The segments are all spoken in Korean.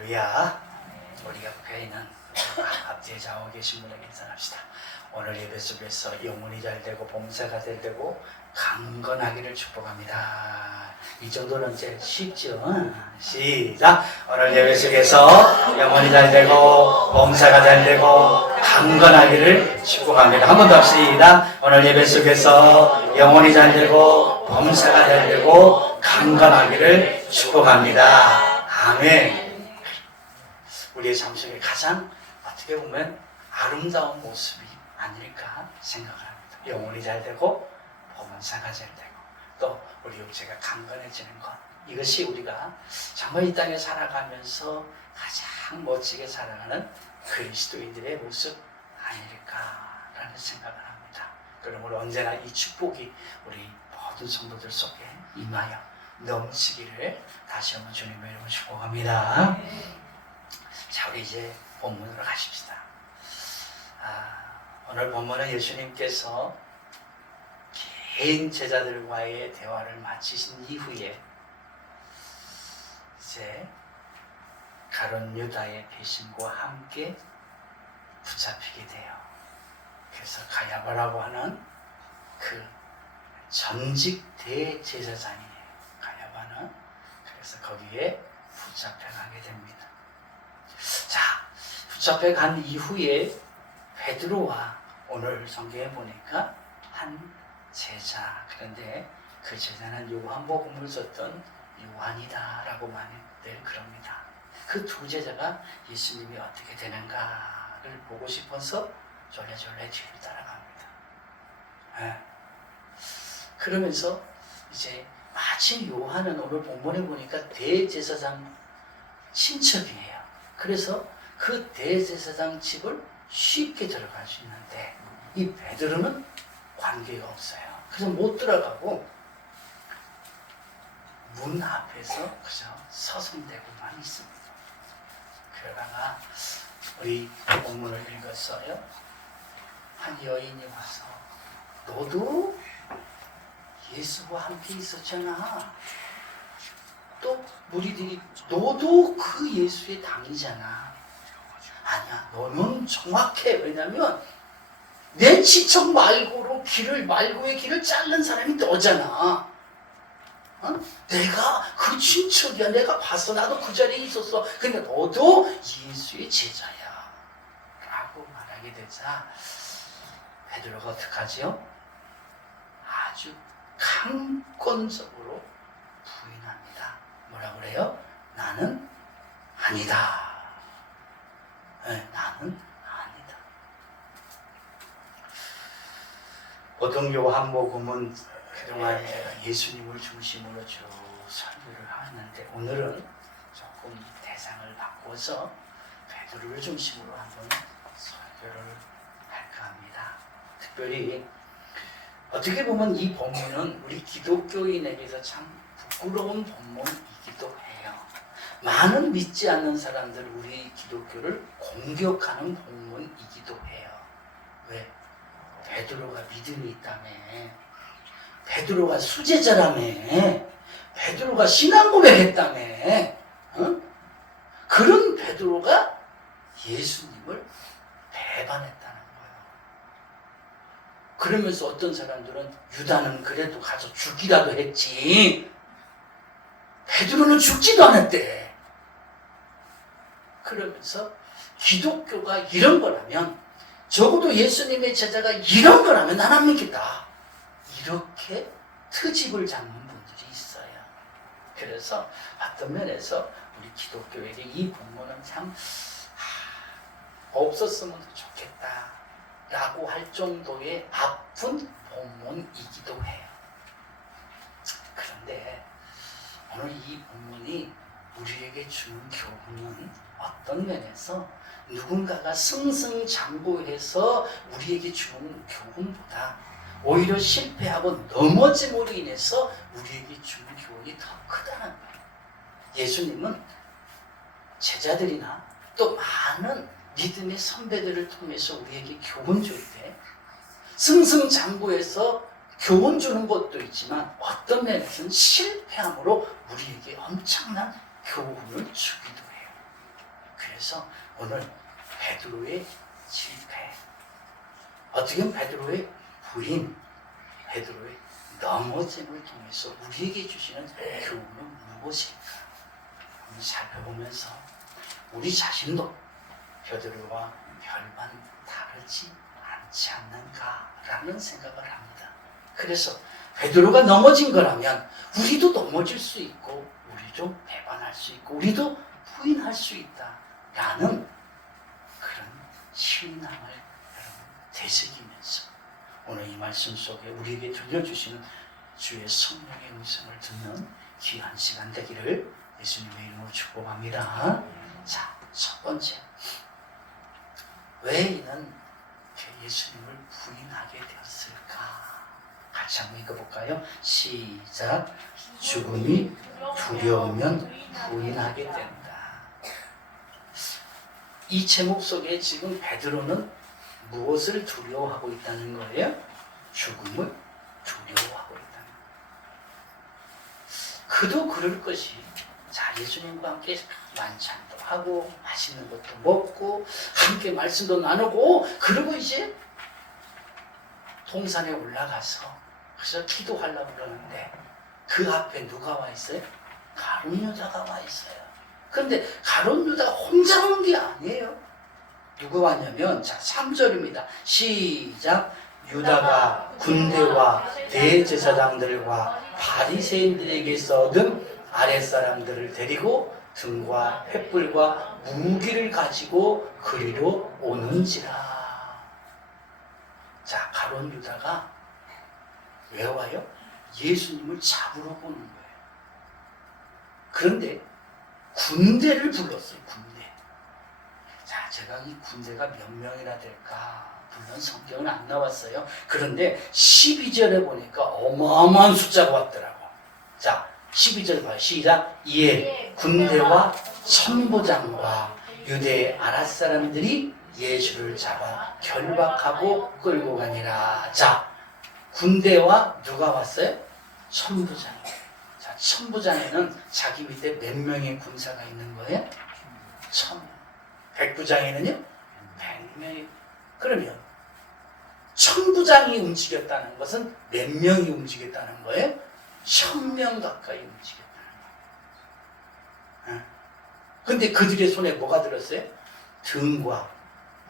할렐루야. 우리 옆에 있는 앞뒤에 좌우에 계신 분에게 인사합시다. 오늘 예배 속에서 영혼이 잘되고 범사가 잘되고 강건하기를 축복합니다. 이 정도는 이제 쉽죠? 시작! 오늘 예배 속에서 영혼이 잘되고 범사가 잘되고 강건하기를 축복합니다. 한 번 더 합시다. 오늘 예배 속에서 영혼이 잘되고 범사가 잘되고 강건하기를 축복합니다. 아멘. 우리의 삶 속에 가장 어떻게 보면 아름다운 모습이 아닐까 생각을 합니다. 영혼이 잘되고 범사가 잘되고 또 우리 육체가 강건해지는 것, 이것이 우리가 정말 이 땅에 살아가면서 가장 멋지게 살아가는 그리스도인들의 모습 아닐까라는 생각을 합니다. 그러므로 언제나 이 축복이 우리 모든 성도들 속에 임하여 넘치기를 다시 한번 주님의 이름으로 축복합니다. 자, 우리 이제 본문으로 가십시다. 오늘 본문은 예수님께서 개인 제자들과의 대화를 마치신 이후에 이제 가룟 유다의 배신과 함께 붙잡히게 돼요. 그래서 가야바라고 하는 그 전직 대제사장이에요. 가야바는. 그래서 거기에 붙잡혀가게 됩니다. 자, 붙잡혀간 이후에 베드로와 오늘 성경에 보니까 한 제자, 그런데 그 제자는 요한복음을 썼던 요한이다라고 많이들 그럽니다. 그 두 제자가 예수님이 어떻게 되는가를 보고 싶어서 졸래졸래 뒤를 따라갑니다. 네. 그러면서 이제 마침 요한은 오늘 본문에 보니까 대제사장 친척이에요. 그래서 그 대제사장 집을 쉽게 들어갈 수 있는데 이 베드로는 관계가 없어요. 그래서 못 들어가고 문 앞에서 그저 서성대고만 있습니다. 그러다가 우리 본문을 읽었어요. 한 여인이 와서 너도 예수와 함께 있었잖아. 또 무리들이 너도 그 예수의 당이잖아. 아니야, 너는 정확해. 왜냐면 내 친척 말고의 길을 자른 사람이 너잖아. 내가 그 친척이야. 내가 봤어. 나도 그 자리에 있었어. 근데 너도 예수의 제자야 라고 말하게 되자 베드로가 어떡하지요? 아주 강권적으로 부인합니다. 뭐라고 그래요? 나는 아니다. 네, 나는 아니다. 보통 요한복음은 그동안 제가 예수님을 중심으로 쭉 설교를 하는데 오늘은 조금 대상을 바꿔서 베드로를 중심으로 한번 설교를 할까 합니다. 특별히 어떻게 보면 이 본문은 우리 기독교인에게서 참 부끄러운 본문이기도 해요. 많은 믿지 않는 사람들 우리 기독교를 공격하는 본문이기도 해요. 왜? 베드로가 믿음이 있다며. 베드로가 수제자라며. 베드로가 신앙 고백했다며. 그런 베드로가 예수님을 배반했다는 거예요. 그러면서 어떤 사람들은 유다는 그래도 가서 죽이라도 했지 베드로는 죽지도 않았대. 그러면서 기독교가 이런 거라면, 적어도 예수님의 제자가 이런 거라면 난 안 믿겠다. 이렇게 트집을 잡는 분들이 있어요. 그래서 어떤 면에서 우리 기독교에게 이 본문은 참 없었으면 좋겠다 라고 할 정도의 아픈 본문이기도 해요. 그런데 오늘 이 본문이 우리에게 주는 교훈은 어떤 면에서 누군가가 승승장구해서 우리에게 주는 교훈보다 오히려 실패하고 넘어짐으로 인해서 우리에게 주는 교훈이 더 크다는 거예요. 예수님은 제자들이나 또 많은 믿음의 선배들을 통해서 우리에게 교훈 줄 때 승승장구해서 교훈 주는 것도 있지만 어떤 면에서는 실패함으로 우리에게 엄청난 교훈을 주기도 해요. 그래서 오늘 베드로의 실패, 어떻게 보면 베드로의 부인, 베드로의 넘어짐을 통해서 우리에게 주시는 교훈은 무엇일까? 한번 살펴보면서 우리 자신도 베드로와 별반 다르지 않지 않는가라는 생각을 합니다. 그래서 베드로가 넘어진 거라면 우리도 넘어질 수 있고 우리도 배반할 수 있고 우리도 부인할 수 있다라는 그런 신앙을 여러분 되새기면서 오늘 이 말씀 속에 우리에게 들려주시는 주의 성령의 음성을 듣는 귀한 시간 되기를 예수님의 이름으로 축복합니다. 자, 첫 번째, 왜 이는 예수님을 부인하게 되었을까? 같이 한번 읽어볼까요? 시작. 죽음이 두려우면 부인하게 된다. 이 제목 속에 지금 베드로는 무엇을 두려워하고 있다는 거예요? 죽음을 두려워하고 있다는 거예요. 그도 그럴 것이, 자, 예수님과 함께 만찬도 하고 맛있는 것도 먹고 함께 말씀도 나누고 그리고 이제 동산에 올라가서 그래서 기도하려고 그러는데 그 앞에 누가 와 있어요? 가룟 유다가 와 있어요. 그런데 가룟 유다가 혼자 온 게 아니에요. 누구 왔냐면, 자, 3절입니다. 시작. 유다가 군대와 대제사장들과 바리새인들에게서 얻은 아랫사람들을 데리고 등과 횃불과 무기를 가지고 그리로 오는지라. 자, 가룟 유다가 왜 와요? 예수님을 잡으러 보는 거예요. 그런데 군대를 불렀어요. 군대. 자, 제가 이 군대가 몇 명이나 될까? 물론 성경은 안 나왔어요. 그런데 12절에 보니까 어마어마한 숫자가 왔더라고. 자, 12절 봐요. 시작. 이에 군대와 천부장과 유대의 아랫사람들이 예수를 잡아 결박하고 끌고 가니라. 자, 군대와 누가 왔어요? 천부장. 자, 천부장에는 자기 밑에 몇 명의 군사가 있는 거예요? 1000명. 백부장에는요? 100명이. 그러면 천부장이 움직였다는 것은 몇 명이 움직였다는 거예요? 1000명 가까이 움직였다는 거예요. 근데 그들의 손에 뭐가 들었어요? 등과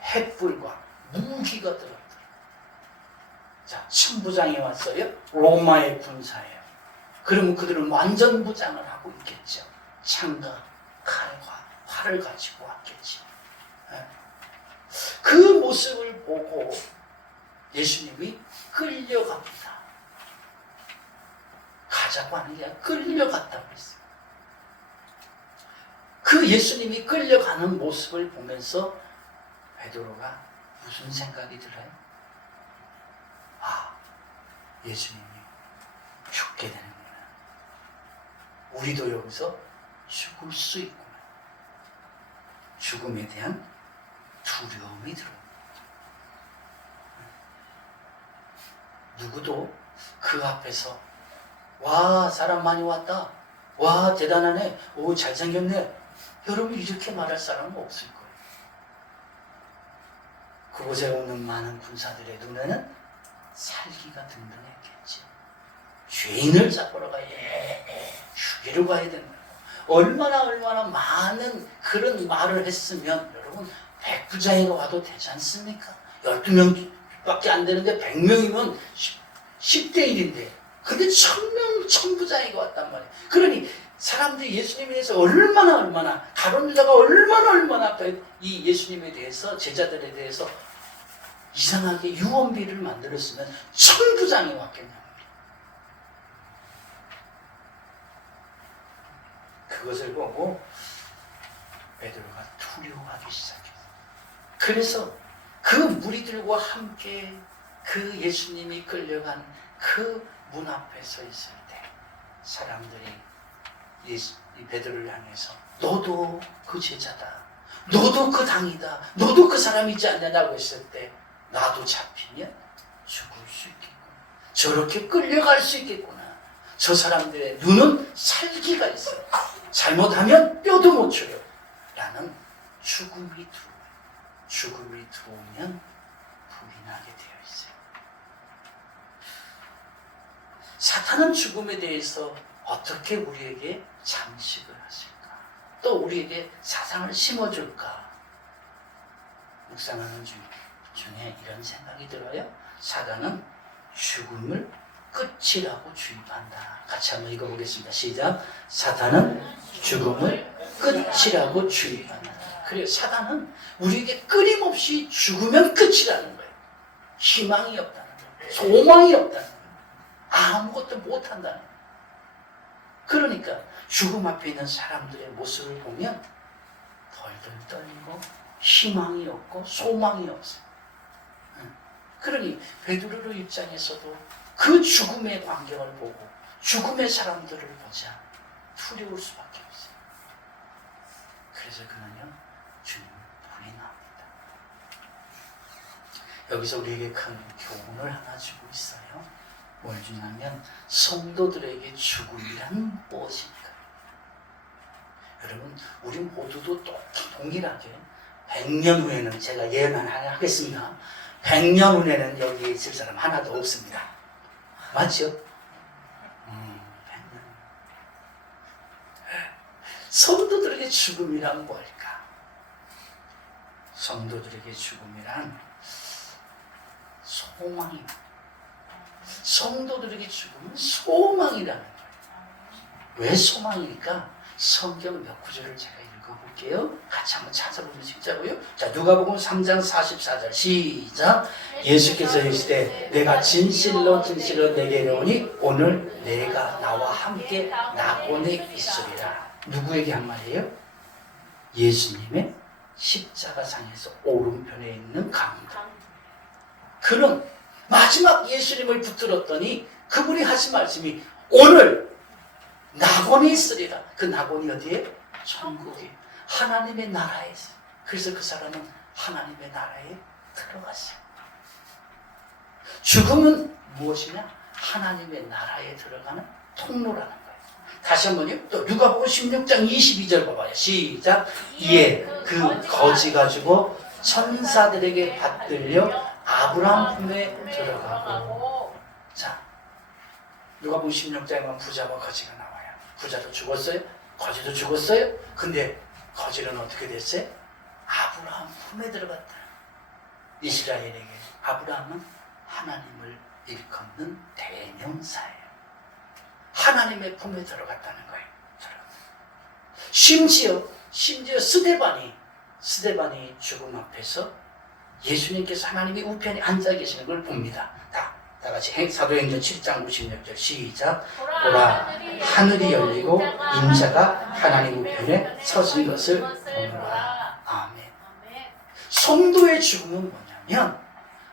횃불과 무기가 들었더라. 자, 천부장이 왔어요? 로마의 군사예요. 그러면 그들은 완전 부장을 하고 있겠죠. 창과 칼과 활을 가지고 왔겠죠. 그 모습을 보고 예수님이 끌려갑니다. 가자고 하는 게 아니라 끌려갔다고 했어요. 그 예수님이 끌려가는 모습을 보면서 베드로가 무슨 생각이 들어요? 아, 예수님이 죽게 되는구나. 우리도 여기서 죽을 수 있구나. 죽음에 대한 두려움이 들어옵니다. 누구도 그 앞에서 와, 사람 많이 왔다. 와, 대단하네. 오, 잘생겼네. 여러분, 이렇게 말할 사람은 없을 거예요. 그곳에 오는 많은 군사들의 눈에는 살기가 등등했겠지. 죄인을 잡으러 가야 된다. 죽이러 가야 된다. 얼마나 많은 그런 말을 했으면 여러분, 백부장이가 와도 되지 않습니까? 12명밖에 안 되는데 100명이면 10대 1인데 근데 1000명 천부장이가 왔단 말이에요. 그러니 사람들이 예수님에 대해서 얼마나 가룟 유다가 얼마나 이 예수님에 대해서 제자들에 대해서 이상하게 유언비를 만들었으면 천부장이 왔겠냐. 그것을 보고 베드로가 두려워하기 시작했어요. 그래서 그 무리들과 함께 그 예수님이 끌려간 그 문 앞에 서 있을 때 사람들이 이 베드로를 향해서 너도 그 제자다. 너도 그 당이다. 너도 그 사람이지 않냐고 했을 때 나도 잡히면 죽을 수 있겠구나. 저렇게 끌려갈 수 있겠구나. 저 사람들의 눈은 살기가 있어요. 잘못하면 뼈도 못 추려. 라는 죽음이 두오면 부인하게 되어 있어요. 사탄은 죽음에 대해서 어떻게 우리에게 잠식을 하실까? 또 우리에게 사상을 심어줄까? 묵상하는 중에 이런 생각이 들어요. 사단은 죽음을 끝이라고 주입한다. 같이 한번 읽어보겠습니다. 시작. 사단은 죽음을 끝이라고 주입한다. 그래요. 사단은 우리에게 끊임없이 죽으면 끝이라는 거예요. 희망이 없다는 거예요. 소망이 없다는 거예요. 아무것도 못한다는 거예요. 그러니까 죽음 앞에 있는 사람들의 모습을 보면 덜덜 떨리고 희망이 없고 소망이 없어요. 그러니 베드로 입장에서도 그 죽음의 광경을 보고 죽음의 사람들을 보자 두려울 수밖에 없어요. 그래서 그는요 주님을 부인합니다. 여기서 우리에게 큰 교훈을 하나 주고 있어요. 뭘 주냐면 성도들에게 죽음이란 무엇인가? 여러분 우리 모두도 동일하게 100년 후에는 제가 예언 하겠습니다. 100년 후에는 여기에 있을 사람 하나도 없습니다. 맞죠? 100년. 성도들에게 죽음이란 뭘까? 성도들에게 죽음이란 소망입니다. 성도들에게 죽음은 소망이라는 거예요. 왜 소망일까? 성경 몇 구절을 제가 읽어볼게요. 같이 한번 찾아보면 진짜고요. 자, 누가복음 3장 44절 시작. 예수께서 이르시되 내가 진실로 내게 이르노니 오늘 내가 나와 함께 낙원에 있으리라. 누구에게 한 말이에요? 예수님의 십자가상에서 오른편에 있는 강도. 그는 마지막 예수님을 붙들었더니 그분이 하신 말씀이 오늘 낙원에 있으리라. 그 낙원이 어디에? 천국에. 하나님의 나라에 있어요. 그래서 그 사람은 하나님의 나라에 들어갔어요. 죽음은 무엇이냐? 하나님의 나라에 들어가는 통로라는 거예요. 다시 한번요. 또 누가복음 16장 22절 봐봐요. 시작. 이에 그 거지 가지고 천사들에게 받들려 아브라함 품에 들어가고. 자, 누가복음 16장에 보면 부자와 거지가 나와요. 부자도 죽었어요. 거지도 죽었어요. 근데 거지는 어떻게 됐어요? 아브라함 품에 들어갔다. 이스라엘에게 아브라함은 하나님을 일컫는 대명사예요. 하나님의 품에 들어갔다는 거예요. 심지어 스데반이 죽음 앞에서 예수님께서 하나님의 우편에 앉아 계시는 걸 봅니다. 다 같이 사도행전 7장 56절 시작. 보라 하늘이 열리고 인자가 하나님 우편에 서신 것을 보노라. 아멘. 성도의 죽음은 뭐냐면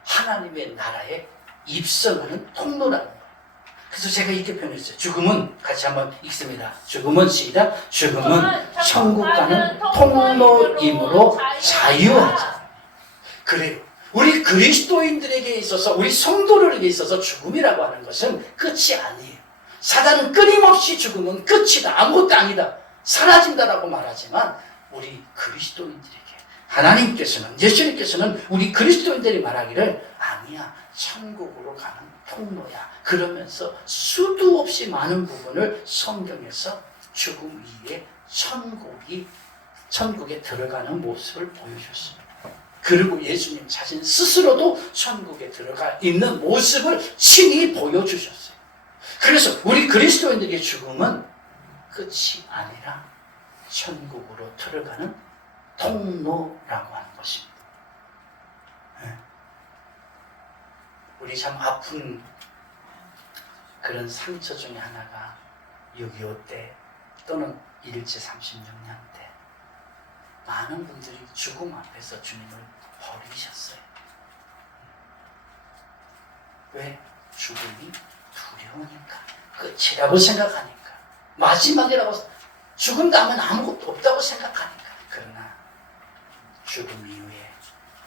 하나님의 나라에 입성하는 통로라는 거예요. 그래서 제가 이렇게 표현했어요. 죽음은 같이 한번 읽습니다. 죽음은 시작. 죽음은 천국 가는 통로이므로 자유하자. 그래요. 우리 그리스도인들에게 있어서 우리 성도들에게 있어서 죽음이라고 하는 것은 끝이 아니에요. 사단은 끊임없이 죽음은 끝이다. 아무것도 아니다. 사라진다라고 말하지만 우리 그리스도인들에게 하나님께서는 예수님께서는 우리 그리스도인들이 말하기를 아니야. 천국으로 가는 통로야. 그러면서 수도 없이 많은 부분을 성경에서 죽음 이후에 천국에 들어가는 모습을 보여줬습니다. 그리고 예수님 자신 스스로도 천국에 들어가 있는 모습을 친히 보여주셨어요. 그래서 우리 그리스도인들의 죽음은 끝이 아니라 천국으로 들어가는 통로라고 하는 것입니다. 우리 참 아픈 그런 상처 중에 하나가 6.25 때 또는 일제 36년 때 많은 분들이 죽음 앞에서 주님을 버리셨어요. 왜? 죽음이 두려우니까. 끝이라고 생각하니까. 마지막이라고, 죽음 다음엔 아무것도 없다고 생각하니까. 그러나 죽음 이후에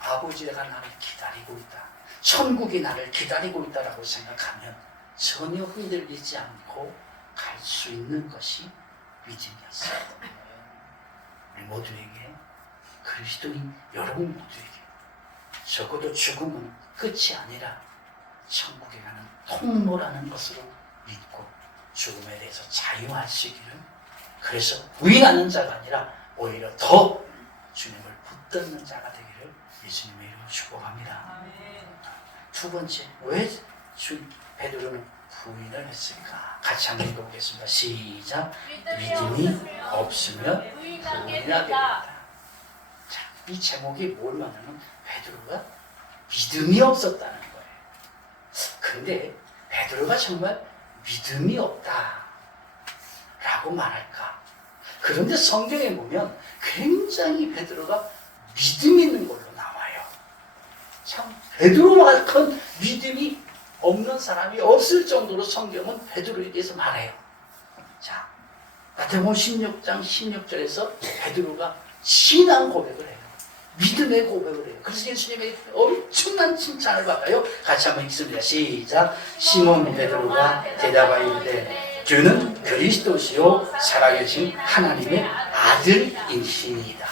아버지가 나를 기다리고 있다. 천국이 나를 기다리고 있다라고 생각하면 전혀 흔들리지 않고 갈 수 있는 것이 믿음이었어요. 우리 모두에게 그리스도인 여러분 모두에게 적어도 죽음은 끝이 아니라 천국에 가는 통로라는 것으로 믿고 죽음에 대해서 자유하시기를, 그래서 부인하는 자가 아니라 오히려 더 주님을 붙드는 자가 되기를 예수님의 이름으로 축복합니다. 두 번째, 왜 베드로는 부인을 했을까? 같이 한번 읽어보겠습니다. 시작. 믿음이 없으면 부인하게 됩니다. 자, 이 제목이 뭘 말하냐면 베드로가 믿음이 없었다는 거예요. 근데 베드로가 정말 믿음이 없다 라고 말할까? 그런데 성경에 보면 굉장히 베드로가 믿음 있는 걸로 나와요. 참 베드로만큼 믿음이 없는 사람이 없을 정도로 성경은 베드로에 대해서 말해요. 자, 마태복음 16장 16절에서 베드로가 신앙 고백을 해요. 믿음의 고백을 해요. 그래서 예수님의 엄청난 칭찬을 받아요. 같이 한번 읽습니다. 시작. 시몬 베드로가 대답하여 이르되 주는 그리스도시요 살아계신 하나님의 아들이시니이다.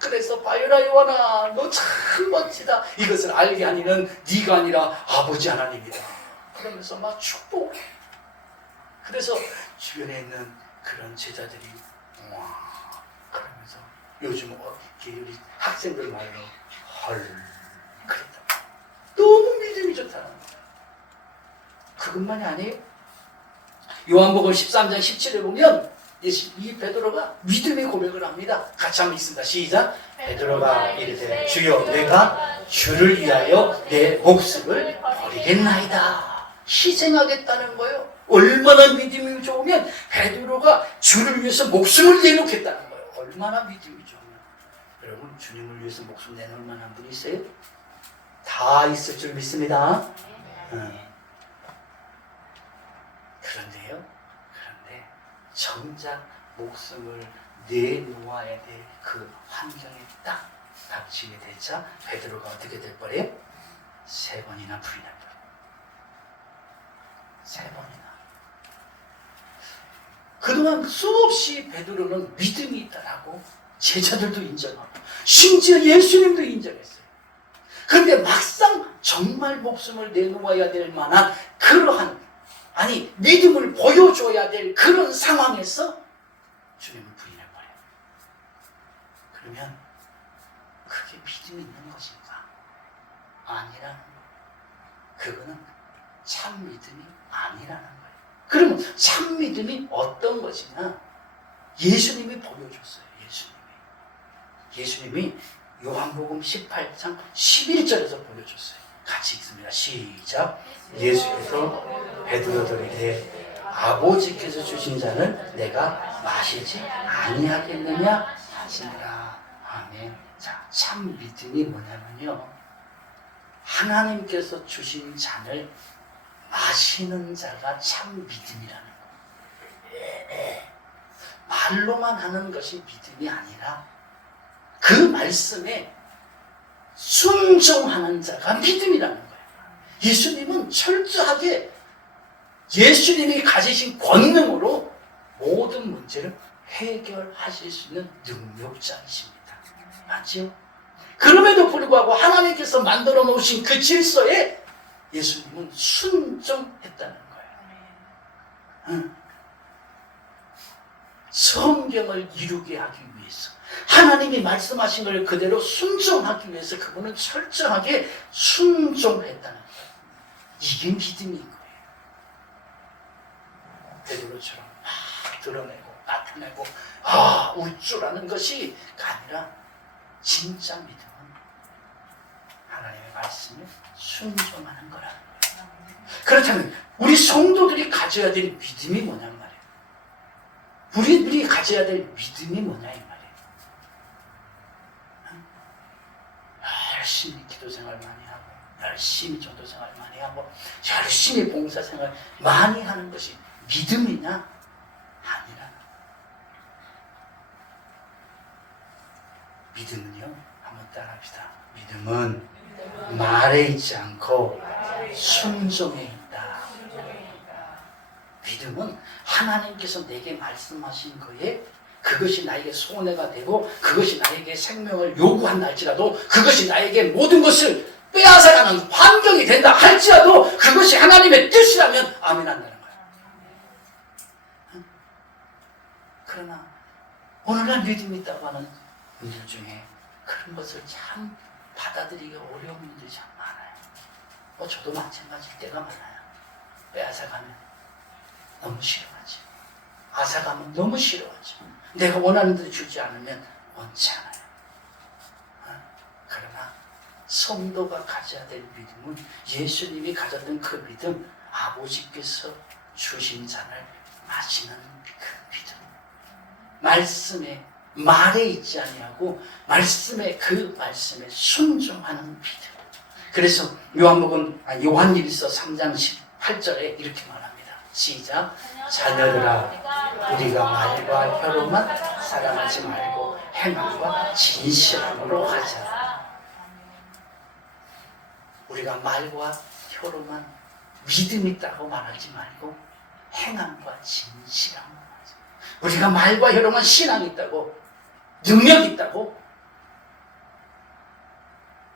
그래서 바요라 요한아, 너 참 멋지다. 이것을 알게 하니는 네가 아니라 아버지 하나님이다. 그러면서 막 축복해. 그래서 주변에 있는 그런 제자들이 와 그러면서 요즘 우리 학생들 말로 헐 그랬다. 너무 믿음이 좋다는 거야. 그것만이 아니에요. 요한복음 13장 17에 보면 이 베드로가 믿음의 고백을 합니다. 같이 한번 읽습니다. 시작. 베드로가 이르되 주여 내가 주를 위하여 내 목숨을 버리겠나이다. 희생하겠다는 거예요. 얼마나 믿음이 좋으면 베드로가 주를 위해서 목숨을 내놓겠다는 거예요. 얼마나 믿음이 좋으면. 여러분 주님을 위해서 목숨 내놓을 만한 분이 있어요? 다 있을 줄 믿습니다. 그런데 정작 목숨을 내놓아야 될 그 환경에 딱 닥치게 되자 베드로가 어떻게 될 거예요? 3번이나 부인할 거예요. 3번이나. 그동안 수없이 베드로는 믿음이 있다라고 제자들도 인정하고 심지어 예수님도 인정했어요. 그런데 막상 정말 목숨을 내놓아야 될 만한 그러한 믿음을 보여줘야 될 그런 상황에서 주님을 부인해버려요. 그러면 그게 믿음이 있는 것인가? 아니라는 거예요. 그거는 참 믿음이 아니라는 거예요. 그러면 참 믿음이 어떤 것이냐? 예수님이 보여줬어요. 예수님이 요한복음 18장 11절에서 보여줬어요. 같이 읽습니다. 시작. 예수께서 베드로들에게 아버지께서 주신 잔을 내가 마시지 아니하겠느냐 하시니라. 아멘. 자, 참 믿음이 뭐냐면요, 하나님께서 주신 잔을 마시는 자가 참 믿음이라는 거예요. 말로만 하는 것이 믿음이 아니라 그 말씀에 순종하는 자가 믿음이라는 거예요. 예수님은 철저하게 예수님이 가지신 권능으로 모든 문제를 해결하실 수 있는 능력자이십니다. 맞죠? 그럼에도 불구하고 하나님께서 만들어 놓으신 그 질서에 예수님은 순종했다는 거예요. 성경을 이루게 하기 위해서, 하나님이 말씀하신 걸 그대로 순종하기 위해서 그분은 철저하게 순종했다는 거예요. 이게 믿음인 거예요. 베드로처럼 막 드러내고 나타내고 우쭐하는 것이 아니라 진짜 믿음은 하나님의 말씀에 순종하는 거라는 거예요. 그렇다면 우리 성도들이 가져야 될 믿음이 뭐냔 말이에요. 우리들이 가져야 될 믿음이 뭐냐 이 말이에요. 열심히 기도생활 많이 하고 열심히 전도생활 많이 하고 열심히 봉사생활 많이 하는 것이 믿음이냐? 아니라. 믿음은요, 한번 따라합시다. 믿음은 말에 있지 않고 순종에 있다. 믿음은 하나님께서 내게 말씀하신 거에 그것이 나에게 손해가 되고 그것이 나에게 생명을 요구한다 할지라도 그것이 나에게 모든 것을 빼앗아가는 환경이 된다 할지라도 그것이 하나님의 뜻이라면 아멘 한다는 거예요. 그러나 오늘날 믿음이 있다고 하는 분들 중에 그런 것을 참 받아들이기 어려운 분들이 참 많아요. 저도 마찬가지일 때가 많아요. 빼앗아가면 너무 싫어하지. 앗아가면 너무 싫어하지. 내가 원하는 대로 주지 않으면 원치 않아요. 그러나 성도가 가져야 될 믿음은 예수님이 가졌던 그 믿음, 아버지께서 주신 잔을 마시는 그 믿음. 말에 있지 아니하고 말씀에 순종하는 믿음. 그래서 요한일서 3장 18절에 이렇게 말합니다. 시작. 자녀들아 우리가 말과 혀로만 사랑하지 말고 행함과 진실함으로 하자. 우리가 말과 혀로만 믿음 있다고 말하지 말고 행함과 진실함으로 하자. 우리가 말과 혀로만 신앙 있다고 능력 있다고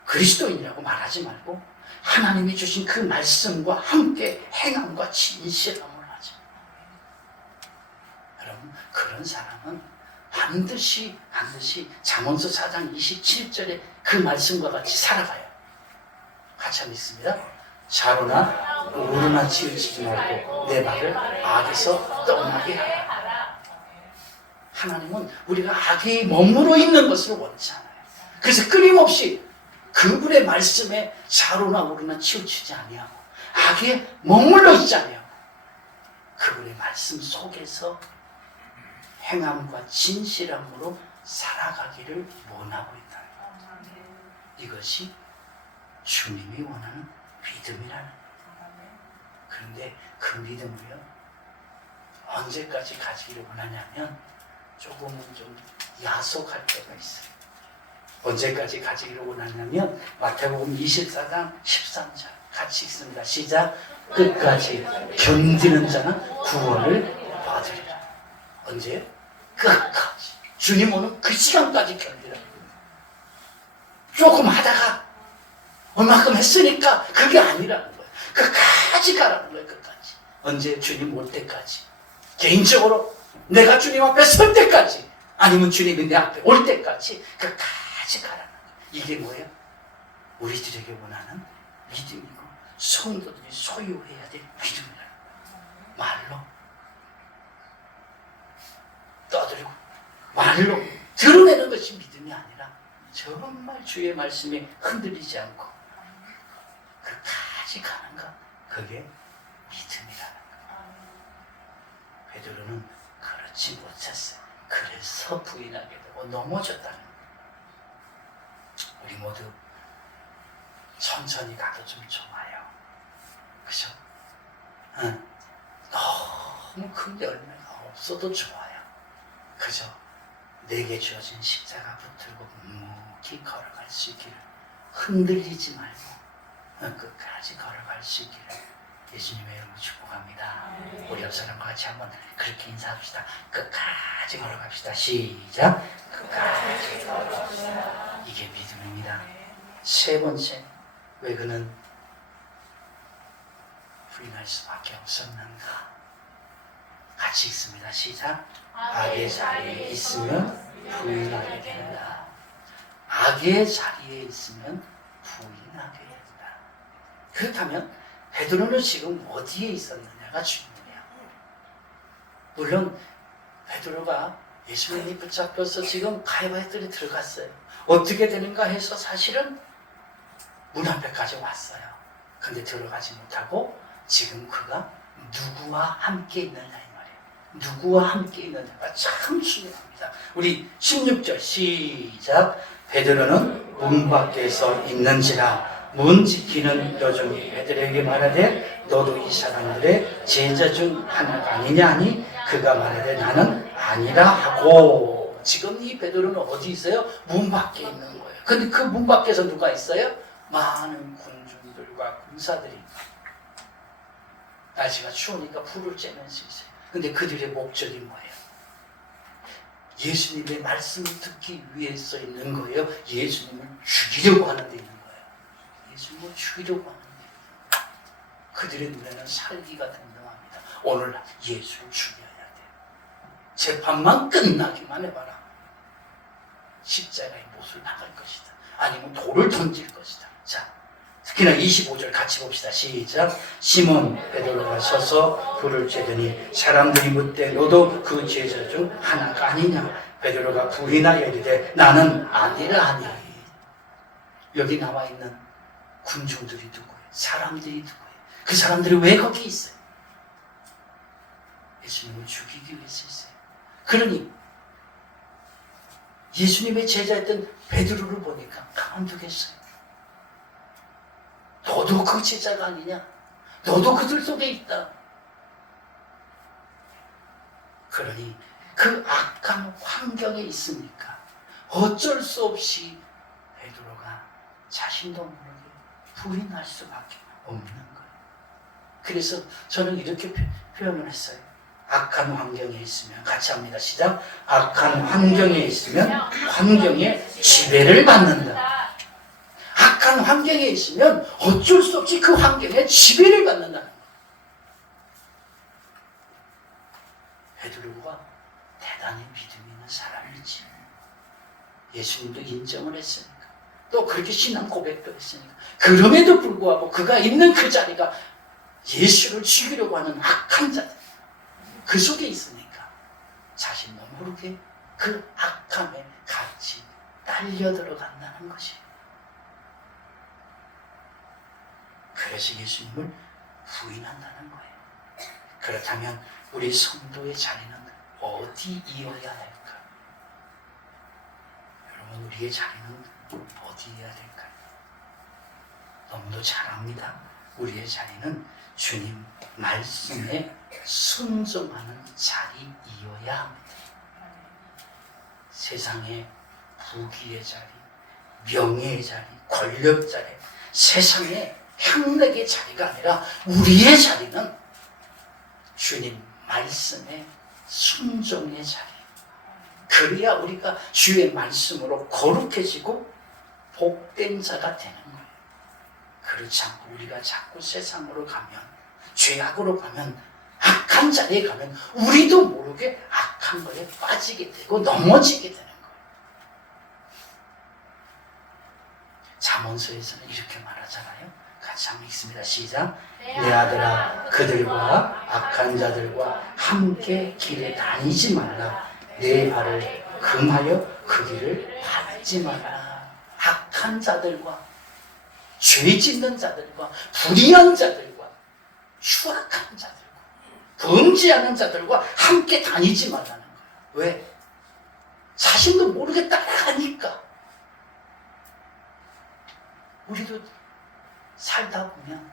그리스도인이라고 말하지 말고 하나님이 주신 그 말씀과 함께 행함과 진실함을 하자. 여러분 그런 사람은 반드시 잠언서 4장 27절에 그 말씀과 같이 살아가요. 같이 한번 읽습니다. 자로나 오르나 치우치지 말고 내 발을 악에서 떠나게 하라. 하나님은 우리가 악에 머무러 있는 것을 원치 않아요. 그래서 끊임없이 그분의 말씀에 자로나 오르나 치우치지 아니하고 악에 머물러 있지 아니하고 그분의 말씀 속에서 행함과 진실함으로 살아가기를 원하고 있다. 이것이 주님이 원하는 믿음이라는 거예요. 그런데 그 믿음을요 언제까지 가지기를 원하냐면 조금은 좀 야속할 때가 있어요. 언제까지 가지기를 원하냐면 마태복음 24장 13절 같이 읽습니다. 시작. 끝까지 견디는 자는 구원을 받으리라. 언제요? 끝까지. 주님 오는 그 시간까지 견디라. 조금 하다가 얼마큼 했으니까 그게 아니라는 거예요. 끝까지 가라는 거예요. 끝까지. 언제? 주님 올 때까지. 개인적으로 내가 주님 앞에 설 때까지 아니면 주님이 내 앞에 올 때까지 끝까지 가라는 거예요. 이게 뭐예요? 우리들에게 원하는 믿음이고 성도들이 소유해야 될 믿음이라는 거예요. 말로 떠들고 말로 드러내는 것이 믿음이 아니라 정말 주의 말씀에 흔들리지 않고 끝까지 가는 것, 그게 믿음이라는 거예요. 베드로는 그렇지 못했어요. 그래서 부인하게 되고 넘어졌다는 거예요. 우리 모두 천천히 가도 좀 좋아요. 그죠? 너무 큰 열매가 없어도 좋아요. 그죠? 내게 주어진 십자가 붙들고 묵묵히 걸어갈 수 있기를, 흔들리지 말고 끝까지 걸어갈 수 있기를 예수님의 이름으로 축복합니다. 우리 옆 사람과 같이 한번 그렇게 인사합시다. 끝까지 걸어갑시다. 시작. 끝까지 걸어갑시다. 이게 믿음입니다. 세 번째, 왜 그는 부인할 수밖에 없었는가? 같이 읽습니다. 시작. 악의 자리에 있으면 부인하게 된다. 악의 자리에 있으면 부인하게 된다. 그렇다면 베드로는 지금 어디에 있었느냐가 중요해요. 물론 베드로가 예수님이 붙잡혀서 지금 가이바의 뜰에 들어갔어요. 어떻게 되는가 해서 사실은 문 앞에까지 왔어요. 근데 들어가지 못하고 지금 그가 누구와 함께 있느냐 이 말이에요. 누구와 함께 있느냐가 참 중요합니다. 우리 16절 시작. 베드로는 문 밖에서 있는지라 문 지키는 여종이 베드로에게 말하되 너도 이 사람들의 제자 중 하나가 아니냐 하니 그가 말하되 나는 아니라 하고. 지금 이 베드로는 어디 있어요? 문 밖에 있는 거예요. 근데 그 문 밖에서 누가 있어요? 많은 군중들과 군사들이. 날씨가 추우니까 불을 쬐면서 있어요. 근데 그들의 목적이 뭐예요? 예수님의 말씀을 듣기 위해서 있는 거예요? 예수님을 죽이려고 하는 데 있는 거예요? 예수님을 죽이려고 하는 데. 그들의 눈에는 살기가 든든합니다. 오늘 예수를 죽여야 돼요. 재판만 끝나기만 해봐라. 십자가의 못을 나갈 것이다. 아니면 돌을 던질 것이다. 자, 특히나 25절 같이 봅시다. 시작. 시몬 베드로가 서서 불을 쬐더니 사람들이 묻되 너도 그 제자 중 하나가 아니냐? 베드로가 부인하여 이르되 나는 아니라 하니. 여기 나와 있는 군중들이 누구예요? 사람들이 누구예요? 그 사람들이 왜 거기 있어요? 예수님을 죽이기 위해서 있어요. 그러니 예수님의 제자였던 베드로를 보니까 가만두겠어요? 너도 그 제자가 아니냐? 너도 그들 속에 있다. 그러니 그 악한 환경에 있으니까 어쩔 수 없이 베드로가 자신도 모르게 부인할 수밖에 없는 거예요. 그래서 저는 이렇게 표현을 했어요. 악한 환경에 있으면, 같이 합니다. 시작. 악한 환경에 있으면 환경에 지배를 받는다. 악한 환경에 있으면 어쩔 수 없이 그 환경에 지배를 받는다는 거예요. 베드로가 대단히 믿음 있는 사람이지. 예수님도 인정을 했으니까. 또 그렇게 신앙 고백도 했으니까. 그럼에도 불구하고 그가 있는 그 자리가 예수를 죽이려고 하는 악한 자들, 그 속에 있으니까 자신도 모르게 그 악함에 같이 딸려 들어간다는 것이. 그래서 예수님을 부인한다는 거예요. 그렇다면 우리 성도의 자리는 어디이어야 할까? 여러분, 우리의 자리는 어디여야 될까요? 너무도 잘 압니다. 우리의 자리는 주님 말씀에 순종하는 자리이어야 합니다. 세상의 부귀의 자리, 명예의 자리, 권력 자리, 세상의 향락의 자리가 아니라 우리의 자리는 주님 말씀의 순종의 자리. 그래야 우리가 주의 말씀으로 거룩해지고 복된 자가 되는 거예요. 그렇지 않고 우리가 자꾸 세상으로 가면, 죄악으로 가면, 악한 자리에 가면 우리도 모르게 악한 거에 빠지게 되고 넘어지게 되는 거예요. 잠언서에서는 이렇게 말하잖아요. 같이 한번 읽습니다. 시작. 내 아들아, 그들과 악한 자들과 함께 길에 다니지 말라. 내 발을 금하여 그 길을 밟지 말라. 악한 자들과, 죄 짓는 자들과, 불의한 자들과, 추악한 자들과, 범죄하는 자들과 함께 다니지 말라는 거예요. 왜? 자신도 모르게 따라가니까. 우리도 살다 보면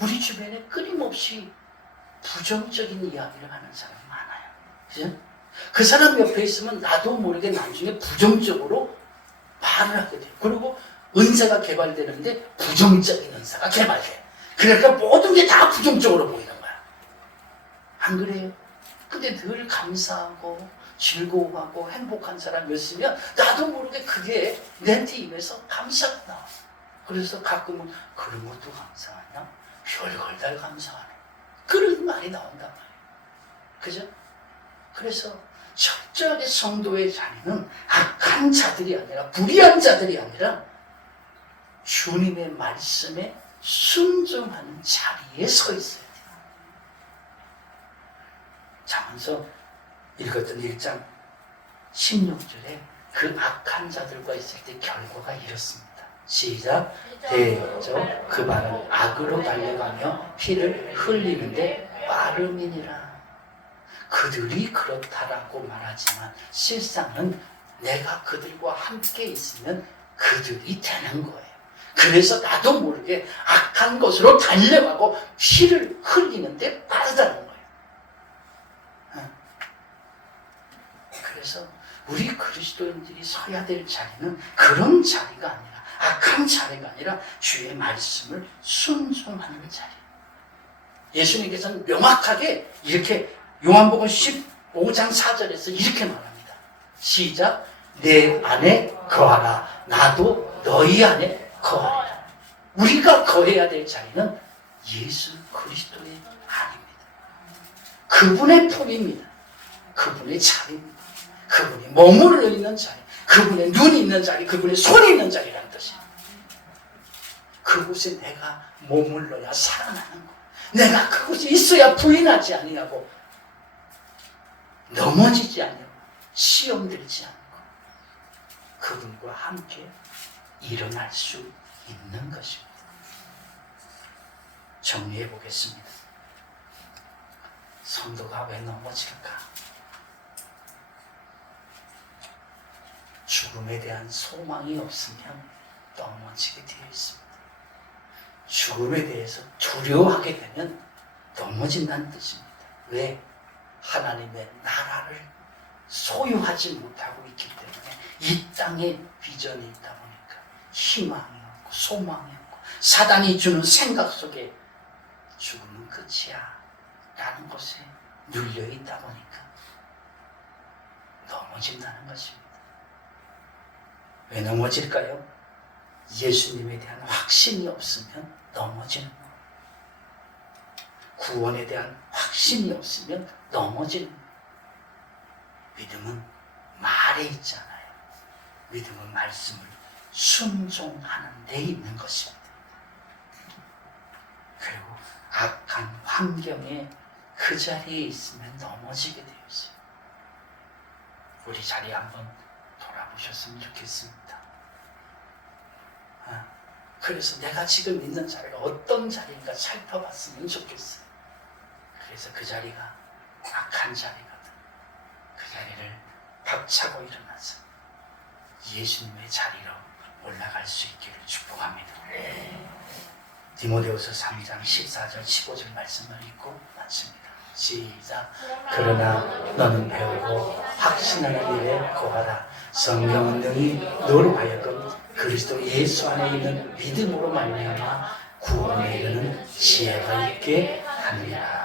우리 주변에 끊임없이 부정적인 이야기를 하는 사람이 많아요. 그죠? 그 사람 옆에 있으면 나도 모르게 나중에 부정적으로 말을 하게 돼요. 그리고 은사가 개발되는데 부정적인 은사가 개발돼요. 그러니까 모든 게 다 부정적으로 보이는 거야. 안 그래요? 근데 늘 감사하고 즐거워하고 행복한 사람이었으면 나도 모르게 그게 내한테 입에서 감사가 나와. 그래서 가끔은 그런 것도 감사하냐? 별걸 다 감사하네. 그런 말이 나온단 말이에요. 그죠? 그래서 철저하게 성도의 자리는 악한 자들이 아니라, 불의한 자들이 아니라 주님의 말씀에 순종하는 자리에 서 있어야 돼요. 잠언서 읽었던 1장 16절에 그 악한 자들과 있을 때 결과가 이렇습니다. 시작. 대저 그 발은 악으로 달려가며 피를 흘리는데 빠름이니라. 그들이 그렇다라고 말하지만 실상은 내가 그들과 함께 있으면 그들이 되는 거예요. 그래서 나도 모르게 악한 것으로 달려가고 피를 흘리는데 빠르다는 거예요. 그래서 우리 그리스도인들이 서야 될 자리는 그런 자리가 아니라, 악한 자리가 아니라 주의 말씀을 순종하는 자리. 예수님께서는 명확하게 이렇게 요한복음 15장 4절에서 이렇게 말합니다. 시작. 내 안에 거하라. 나도 너희 안에 거하리라. 우리가 거해야 될 자리는 예수 그리스도의 안입니다. 그분의 품입니다. 그분의 자리입니다. 그분이 머물러 있는 자리, 그분의 눈이 있는 자리, 그분의 손이 있는 자리라는 뜻입니다. 그곳에 내가 머물러야 살아나는 것. 내가 그곳에 있어야 부인하지 아니하고 넘어지지 않고 시험 들지 않고 그분과 함께 일어날 수 있는 것입니다. 정리해 보겠습니다. 성도가 왜 넘어질까? 죽음에 대한 소망이 없으면 넘어지게 되어 있습니다. 죽음에 대해서 두려워하게 되면 넘어진다는 뜻입니다. 왜? 하나님의 나라를 소유하지 못하고 있기 때문에 이 땅에 비전이 있다 보니까 희망이 없고 소망이 없고 사단이 주는 생각 속에 죽음은 끝이야 라는 것에 눌려 있다 보니까 넘어진다는 것입니다. 왜 넘어질까요? 예수님에 대한 확신이 없으면 넘어지는 거예요. 구원에 대한 확신이 없으면 넘어지는 거예요. 믿음은 말에 있잖아요. 믿음은 말씀을 순종하는 데 있는 것입니다. 그리고 악한 환경에 그 자리에 있으면 넘어지게 되어 있어요. 우리 자리 한번 돌아보셨으면 좋겠습니다. 그래서 내가 지금 있는 자리가 어떤 자리인가 살펴봤으면 좋겠어요. 그래서 그 자리가 악한 자리거든. 그 자리를 박차고 일어나서 예수님의 자리로 올라갈 수 있기를 축복합니다. 디모데후서 3장 14절 15절 말씀을 읽고 마칩니다. 시작. 그러나 너는 배우고 확신하는 일에 거하라. 성령은 능히 너로 하여금 그리스도 예수 안에 있는 믿음으로 말미암아 구원에 이르는 지혜가 있게 합니다.